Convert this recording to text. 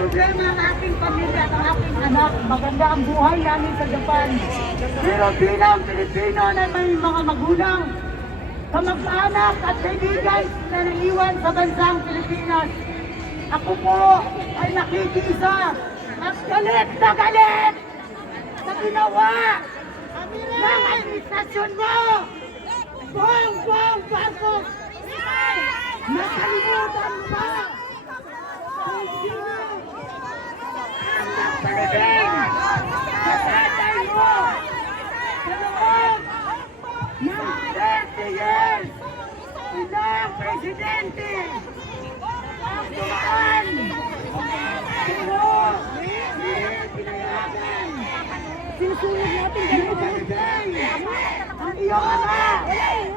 problema ang aking pamilya at ang aking anak. Maganda ang buhay namin sa Japan. Pero bilang Pilipino na may mga magulang, kamag-anak at kaibigan na naiwan sa bansang Pilipinas, ako po ay nakikiisa at galit na galit sa ginawa ng administrasyon mo! Buong Marcos! Nakalimutan mo ba kung sino ang nagpalibing sa tatay mo sa loob ng 30 years bilang presidente? Ang dumaan pero hindi pinayagan. Sinusunod natin ganun ang iyong ama.